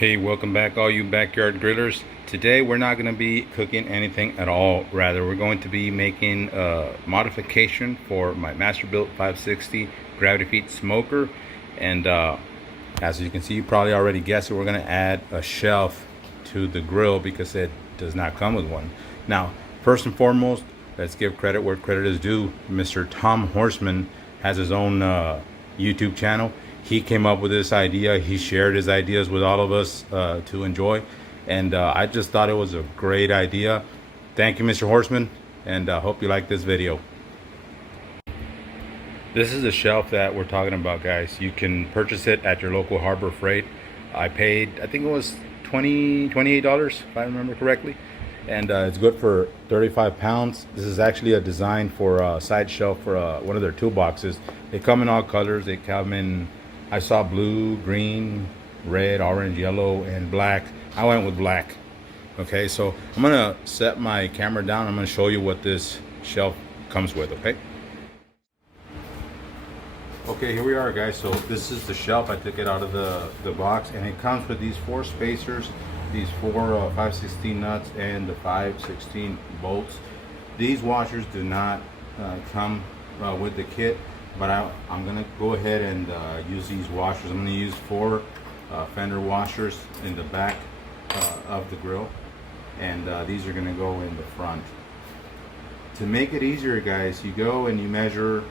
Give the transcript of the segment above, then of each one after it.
Hey, welcome back all you backyard grillers. Today we're not going to be cooking anything at all. Rather, we're going to be making a modification for my Masterbuilt 560 gravity feed smoker. And as you can see, you probably already guessed it, we're going to add a shelf to the grill because it does not come with one. Now, first and foremost, let's give credit where credit is due. Mr. Tom Horseman has his own YouTube channel. He came up with this idea. He shared his ideas with all of us to enjoy, and I just thought it was a great idea. Thank you, Mr. Horseman, and hope you like this video. This is the shelf that we're talking about, guys. You can purchase it at your local Harbor Freight. I paid, I think it was $28 if I remember correctly, and it's good for 35 pounds. This is actually a design for a side shelf for one of their toolboxes. They come in all colors. They come in, I saw blue, green, red, orange, yellow, and black. I went with black. Okay, so I'm gonna set my camera down. I'm gonna show you what this shelf comes with, okay? Okay, here we are, guys. So this is the shelf. I took it out of the box, and it comes with these 4 spacers, these 4 5/16 nuts, and the 5/16 bolts. These washers do not come with the kit, but I'm gonna go ahead and use these washers. I'm gonna use 4 fender washers in the back of the grill, and these are gonna go in the front. To make it easier, guys, you go and you measure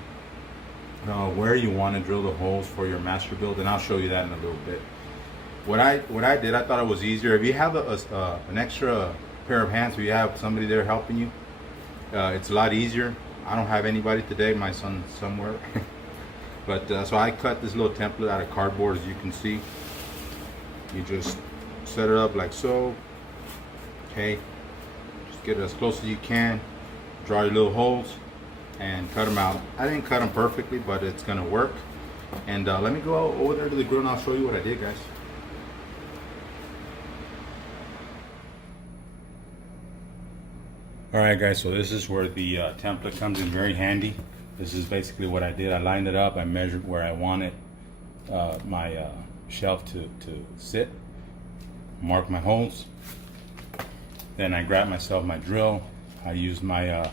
where you want to drill the holes for your Masterbuilt, and I'll show you that in a little bit. What I did, I thought it was easier. If you have an extra pair of hands, if you have somebody there helping you, it's a lot easier. I don't have anybody today, my son's somewhere. But so I cut this little template out of cardboard, as you can see. You just set it up like so. Okay, just get it as close as you can. Draw your little holes and cut them out. I didn't cut them perfectly, but it's gonna work. And let me go over there to the grill and I'll show you what I did, guys. Alright, guys, so this is where the template comes in very handy. This is basically what I did. I lined it up, I measured where I wanted my shelf to sit, mark my holes. Then I grabbed myself my drill. I used my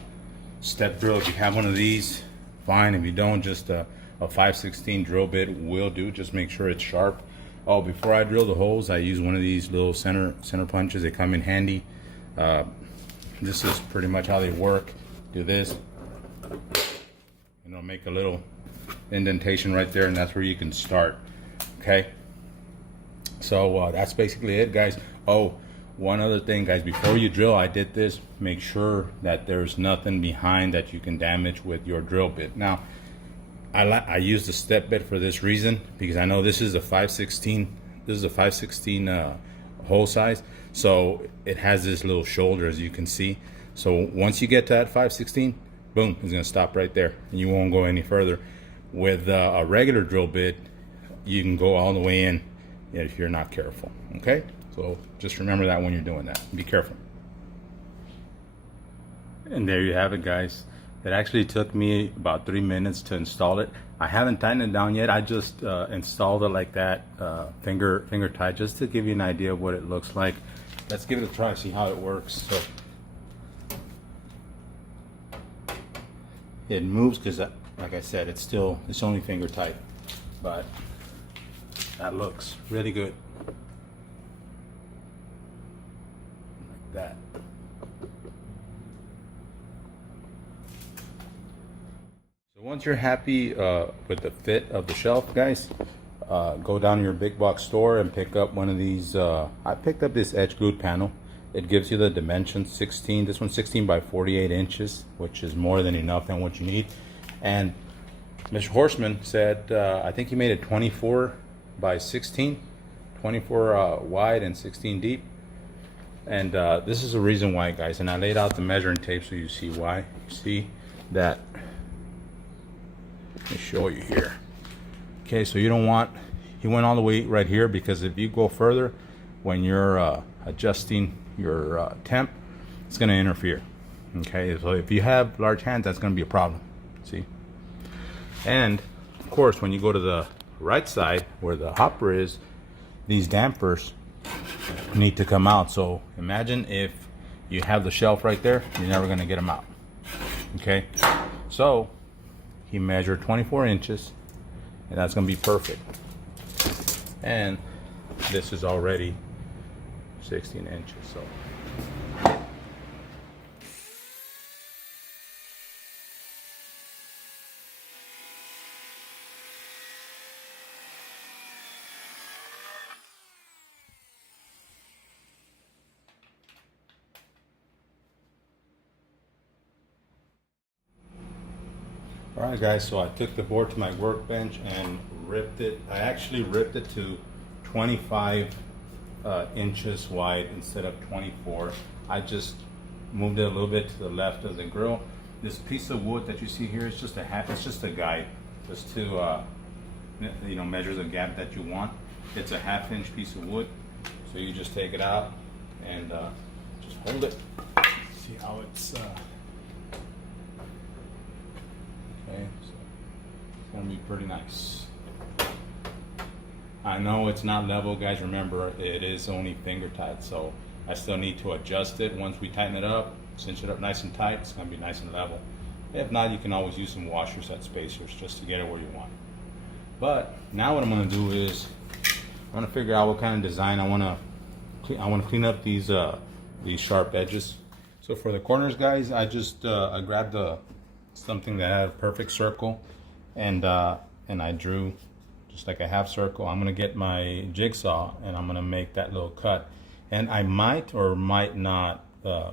step drill. If you have one of these, fine. If you don't, just a 5/16 drill bit will do. Just make sure it's sharp. Oh, before I drill the holes, I use one of these little center punches. They come in handy. This is pretty much how they work. Do this, and it'll make a little indentation right there, and that's where you can start. Okay, so that's basically it, guys. Oh, one other thing, guys, before you drill, I did this. Make sure that there's nothing behind that you can damage with your drill bit. Now, I use the step bit for this reason, because I know this is a 5/16. This is a 5/16 hole size, so it has this little shoulder, as you can see. So once you get to that 5/16, boom, it's gonna stop right there, and you won't go any further. With a regular drill bit, you can go all the way in if you're not careful. Okay, so just remember that when you're doing that. Be careful. And there you have it, guys. It actually took me about 3 minutes to install it. I haven't tightened it down yet. I just installed it like that, finger tight, just to give you an idea of what it looks like. Let's give it a try, see how it works. So it moves because, like I said, it's only finger tight, but that looks really good. Like that. Once you're happy with the fit of the shelf, guys, go down to your big box store and pick up one of these. I picked up this edge glued panel. It gives you the dimensions 16. This one's 16 by 48 inches, which is more than enough than what you need. And Mr. Horseman said, I think he made it 24 by 16, 24 wide and 16 deep. And this is the reason why, guys. And I laid out the measuring tape so you see why. You see that. Let me show you here. Okay, so you don't want, he went all the way right here, because if you go further, when you're adjusting your temp, it's going to interfere. Okay, so if you have large hands, that's going to be a problem. See? And of course, when you go to the right side where the hopper is, these dampers need to come out. So imagine if you have the shelf right there, you're never going to get them out. Okay, so he measured 24 inches, and that's going to be perfect. And this is already 16 inches. So alright guys, so I took the board to my workbench and ripped it. I actually ripped it to 25 inches wide instead of 24. I just moved it a little bit to the left of the grill. This piece of wood that you see here is just a half, it's just a guide, just to measure the gap that you want. It's a 1/2 inch piece of wood, so you just take it out and just hold it. See how it's okay, so it's gonna be pretty nice. I know it's not level, guys. Remember, it is only finger tight, so I still need to adjust it. Once we tighten it up, cinch it up nice and tight, it's gonna be nice and level. If not, you can always use some washers at spacers just to get it where you want. But now what I'm gonna do is I'm gonna figure out what kind of design I wanna clean up these sharp edges. So for the corners, guys, I just I grabbed something that had a perfect circle, and I drew just like a half circle. I'm gonna get my jigsaw and I'm gonna make that little cut, and I might or might not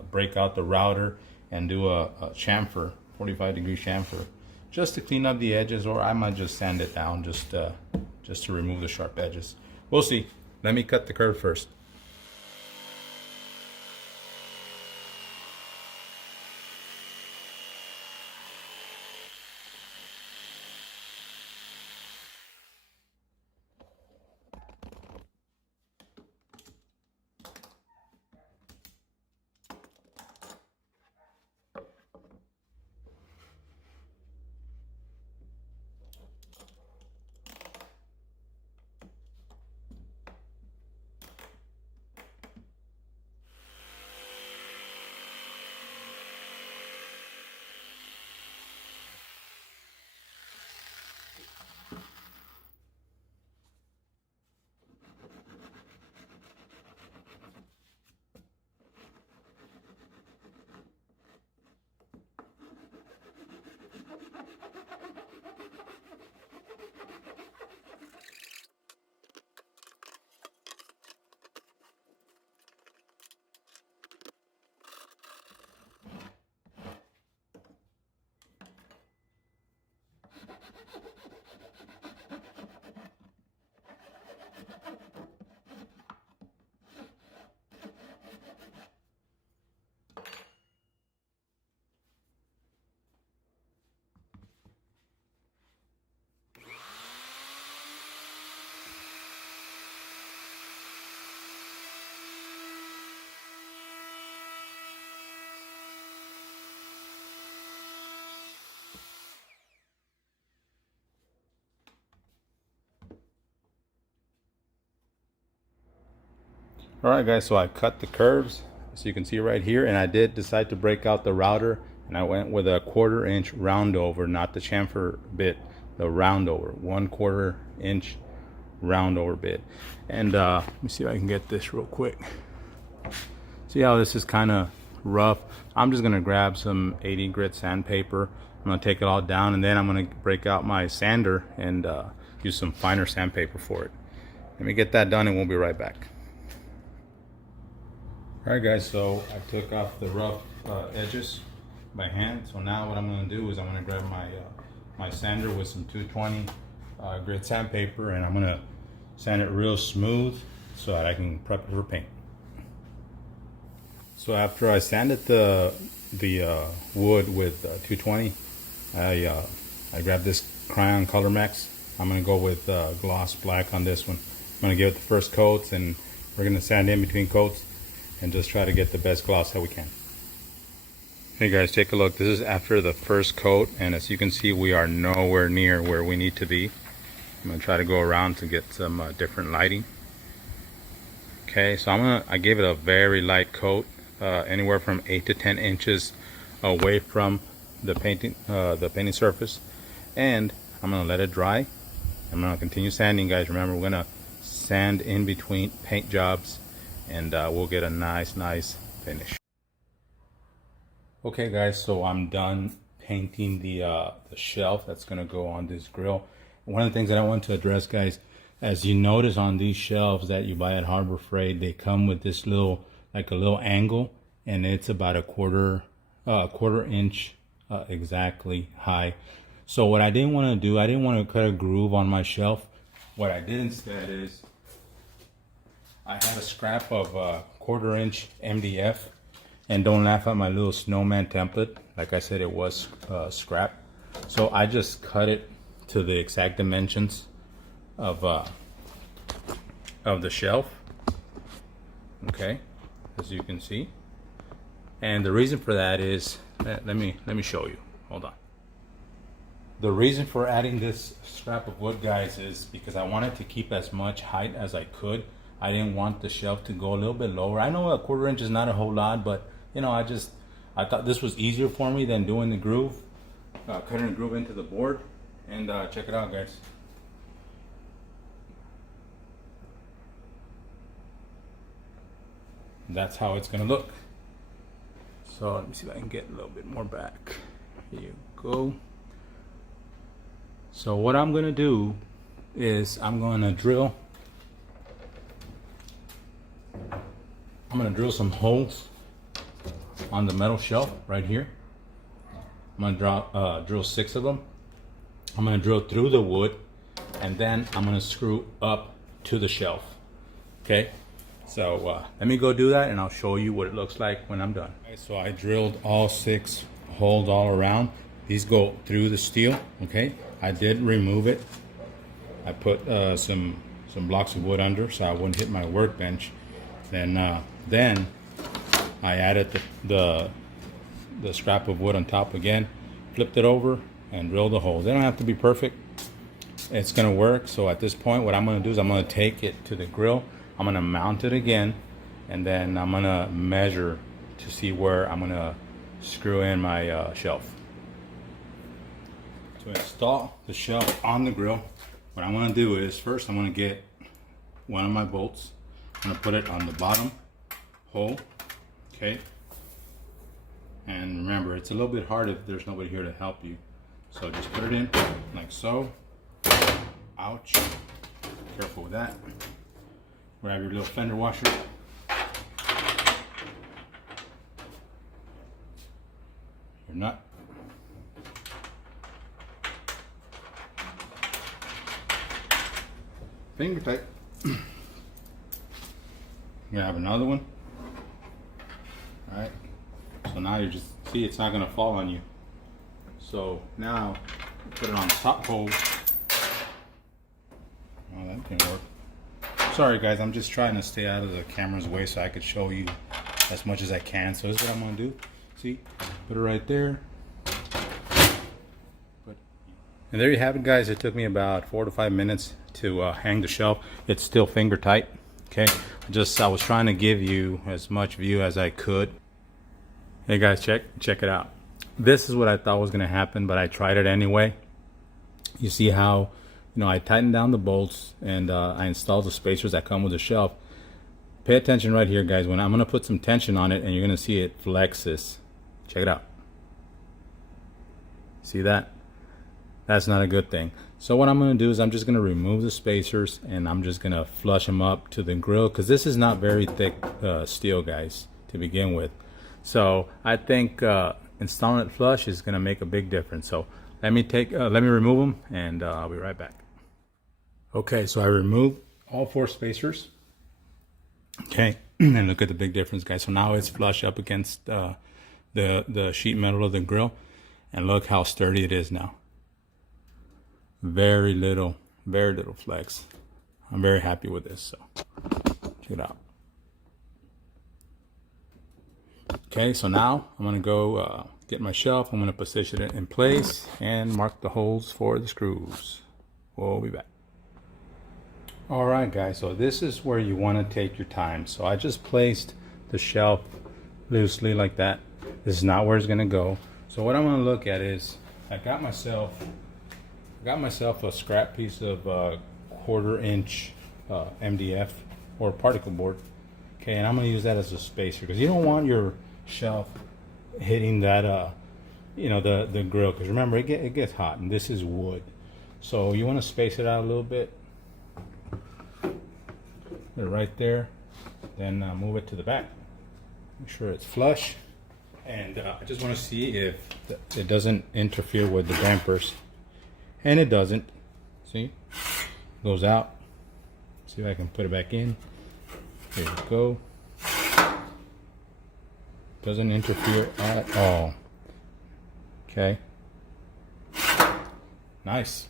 break out the router and do a chamfer, 45-degree chamfer, just to clean up the edges, or I might just sand it down just to remove the sharp edges. We'll see. Let me cut the curve first. Alright guys, so I cut the curves, so you can see right here, and I did decide to break out the router, and I went with a 1/4 inch round over, not the chamfer bit, the round over, 1/4 inch round over bit. And let me see if I can get this real quick. See how this is kind of rough? I'm just gonna grab some 80 grit sandpaper. I'm gonna take it all down, and then I'm gonna break out my sander and use some finer sandpaper for it. Let me get that done and we'll be right back. Alright guys, so I took off the rough edges by hand. So now what I'm going to do is I'm going to grab my sander with some 220 grit sandpaper, and I'm going to sand it real smooth so that I can prep it for paint. So after I sanded the wood with 220, I grabbed this crayon Color Max. I'm going to go with gloss black on this one. I'm going to give it the first coats, and we're going to sand in between coats and just try to get the best gloss that we can. Hey guys, take a look. This is after the first coat, and as you can see, we are nowhere near where we need to be. I'm gonna try to go around to get some different lighting. Okay, so I gave it a very light coat, anywhere from 8 to 10 inches away from the painting surface, and I'm gonna let it dry. I'm gonna continue sanding, guys. Remember, we're gonna sand in between paint jobs, and we'll get a nice finish. Okay, guys, so I'm done painting the shelf that's gonna go on this grill. One of the things that I want to address, guys, as you notice on these shelves that you buy at Harbor Freight, they come with this little, like a little angle, and it's about a quarter inch exactly high. So what I didn't want to do, I didn't want to cut a groove on my shelf. What I did instead is I had a scrap of 1/4 inch MDF, and don't laugh at my little snowman template. Like I said, it was scrap. So I just cut it to the exact dimensions of the shelf. Okay, as you can see. And the reason for that is, let me show you. Hold on. The reason for adding this scrap of wood, guys, is because I wanted to keep as much height as I could. I didn't want the shelf to go a little bit lower. I know a 1/4 inch is not a whole lot, but you know, I thought this was easier for me than doing the groove, cutting a groove into the board. And check it out, guys. That's how it's gonna look. So let me see if I can get a little bit more back. Here you go. So what I'm gonna do is I'm gonna drill some holes on the metal shelf right here. I'm gonna drill 6 of them. I'm gonna drill through the wood, and then I'm gonna screw up to the shelf. Okay, so let me go do that, and I'll show you what it looks like when I'm done. Okay, so I drilled all 6 holes all around. These go through the steel. Okay, I did remove it. I put some blocks of wood under so I wouldn't hit my workbench. Then I added the scrap of wood on top again, flipped it over, and drilled the holes. They don't have to be perfect. It's gonna work. So at this point, what I'm gonna do is I'm gonna take it to the grill. I'm gonna mount it again, and then I'm gonna measure to see where I'm gonna screw in my shelf. To install the shelf on the grill, what I'm gonna do is first I'm gonna get one of my bolts. I'm gonna put it on the bottom hole. Okay. And remember, it's a little bit hard if there's nobody here to help you. So just put it in like so. Ouch. Careful with that. Grab your little fender washer. Your nut. Finger tight. You have another one. Alright. So now you just see it's not gonna fall on you. So now put it on the top hole. Oh, that didn't work. Sorry guys, I'm just trying to stay out of the camera's way so I could show you as much as I can. So this is what I'm gonna do. See, put it right there. And there you have it, guys. It took me about 4 to 5 minutes to hang the shelf. It's still finger tight. Okay, I was trying to give you as much view as I could. Hey guys, check it out. This is what I thought was gonna happen, but I tried it anyway. You see how, I tightened down the bolts, and I installed the spacers that come with the shelf. Pay attention right here, guys. When I'm gonna put some tension on it, and you're gonna see it flexes. Check it out. See that? That's not a good thing. So what I'm gonna do is I'm just gonna remove the spacers, and I'm just gonna flush them up to the grill, because this is not very thick steel, guys, to begin with. So I think installing it flush is gonna make a big difference. So let me remove them, and I'll be right back. Okay, so I removed all 4 spacers. Okay, and look at the big difference, guys. So now it's flush up against the sheet metal of the grill, and look how sturdy it is now. Very little flex. I'm very happy with this, so check it out. Okay, so now I'm gonna go get my shelf. I'm gonna position it in place and mark the holes for the screws. We'll be back. All right, guys, so this is where you want to take your time. So I just placed the shelf loosely like that. This is not where it's going to go. So what I'm going to look at is I got myself a scrap piece of 1/4 inch MDF or particle board. Okay, and I'm going to use that as a spacer because you don't want your shelf hitting that you know, the grill, because remember it gets hot, and this is wood. So you want to space it out a little bit. Put it right there, then move it to the back. Make sure it's flush, and I just want to see if it doesn't interfere with the dampers, and it doesn't. See, goes out. See if I can put it back in. There we go. Doesn't interfere at all. Okay. Nice.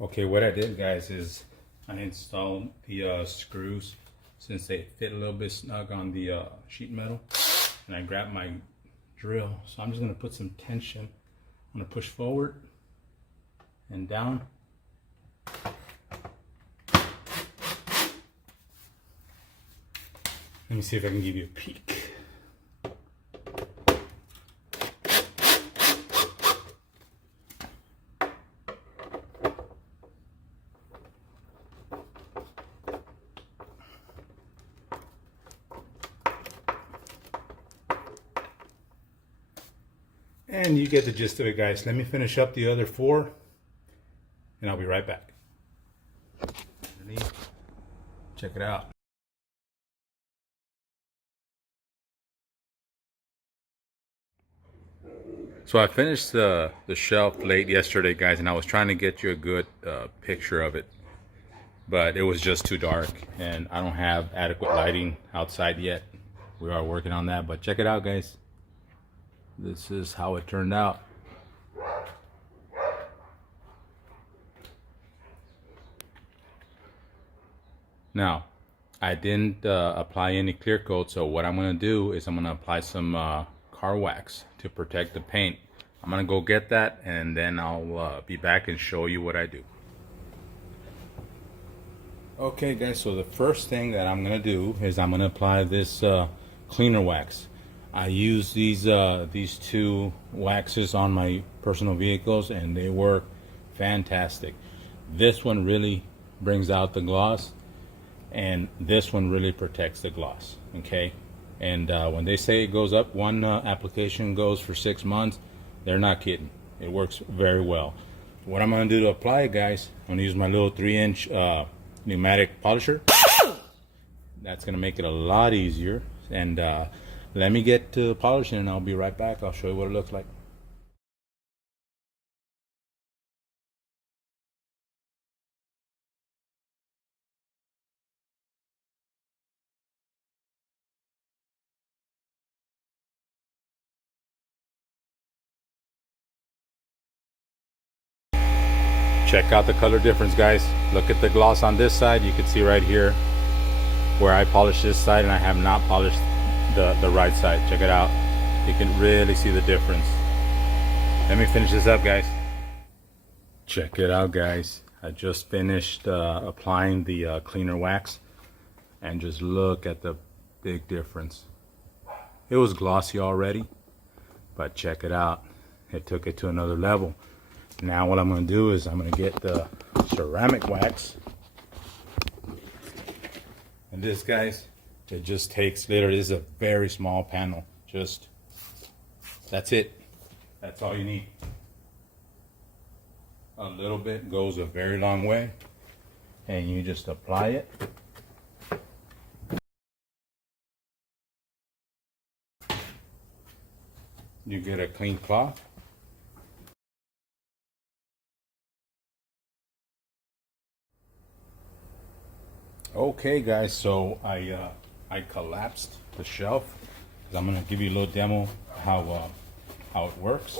Okay, what I did, guys, is I installed the screws since they fit a little bit snug on the sheet metal, and I grabbed my drill. So I'm just going to put some tension. I'm going to push forward and down. Let me see if I can give you a peek. And you get the gist of it, guys. Let me finish up the other 4, and I'll be right back. Check it out. So I finished the shelf late yesterday, guys, and I was trying to get you a good picture of it, but it was just too dark, and I don't have adequate lighting outside yet. We are working on that, but check it out, guys. This is how it turned out. Now, I didn't apply any clear coat, so what I'm going to do is I'm going to apply some car wax to protect the paint. I'm going to go get that, and then I'll be back and show you what I do. Okay, guys, so the first thing that I'm going to do is I'm going to apply this cleaner wax. I use these 2 waxes on my personal vehicles, and they work fantastic. This one really brings out the gloss, and this one really protects the gloss. Okay, and when they say it goes up, one application goes for 6 months, they're not kidding. It works very well. What I'm going to do to apply it, guys, I'm going to use my little 3-inch pneumatic polisher. That's going to make it a lot easier. And let me get to polishing, and I'll be right back. I'll show you what it looks like. Check out the color difference, guys. Look at the gloss on this side. You can see right here where I polished this side, and I have not polished the right side. Check it out. You can really see the difference. Let me finish this up, guys. Check it out, guys. I just finished applying the cleaner wax, and just look at the big difference. It was glossy already, but check it out. It took it to another level. Now what I'm going to do is I'm going to get the ceramic wax, and this, guys, it just takes, literally, this is a very small panel. Just, that's it. That's all you need. A little bit goes a very long way, and you just apply it. You get a clean cloth. Okay, guys, so I collapsed the shelf. I'm gonna give you a little demo how it works,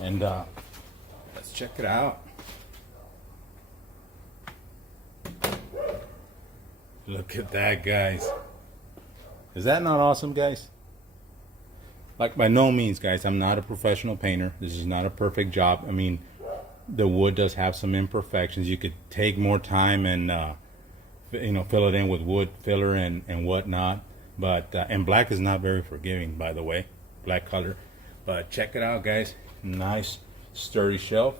and let's check it out. Look at that, guys. Is that not awesome, guys? Like, by no means, guys, I'm not a professional painter. This is not a perfect job. I mean, the wood does have some imperfections. You could take more time and fill it in with wood filler and whatnot. But and black is not very forgiving, by the way, black color. But check it out, guys. Nice sturdy shelf.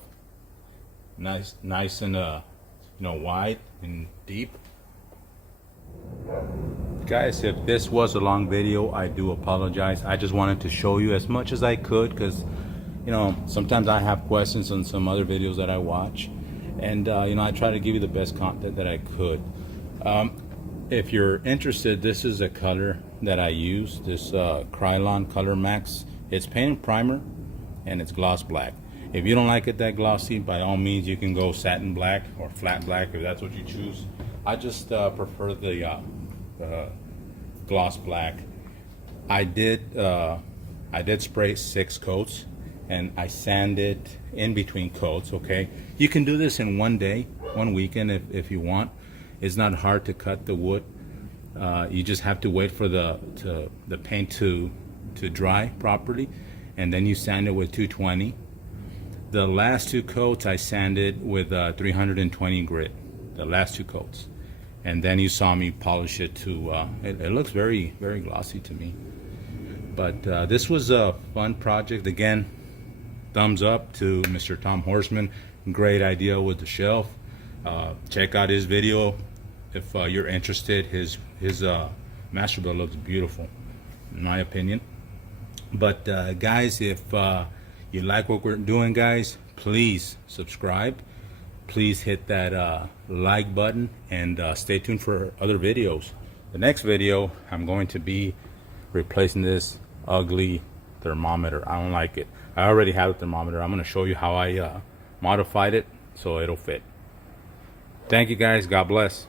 Nice and wide and deep. Guys, if this was a long video, I do apologize. I just wanted to show you as much as I could, because sometimes I have questions on some other videos that I watch, and I try to give you the best content that I could. If you're interested, this is a color that I use, this Krylon Color Max. It's paint and primer, and it's gloss black. If you don't like it that glossy, by all means you can go satin black or flat black if that's what you choose. I just prefer the gloss black. I did spray 6 coats, and I sanded in between coats. Okay, you can do this in one day, one weekend if you want. It's not hard to cut the wood. You just have to wait for the paint to dry properly, and then you sand it with 220. The last 2 coats I sanded with 320 grit. The last 2 coats, and then you saw me polish it to. It looks very, very glossy to me. But this was a fun project. Again, thumbs up to Mr. Tom Horseman. Great idea with the shelf. Check out his video if you're interested. His Masterbuilt looks beautiful, in my opinion. But guys, if you like what we're doing, guys, please subscribe. Please hit that like button, and stay tuned for other videos. The next video, I'm going to be replacing this ugly thermometer. I don't like it. I already have a thermometer. I'm going to show you how I modified it so it'll fit. Thank you, guys. God bless.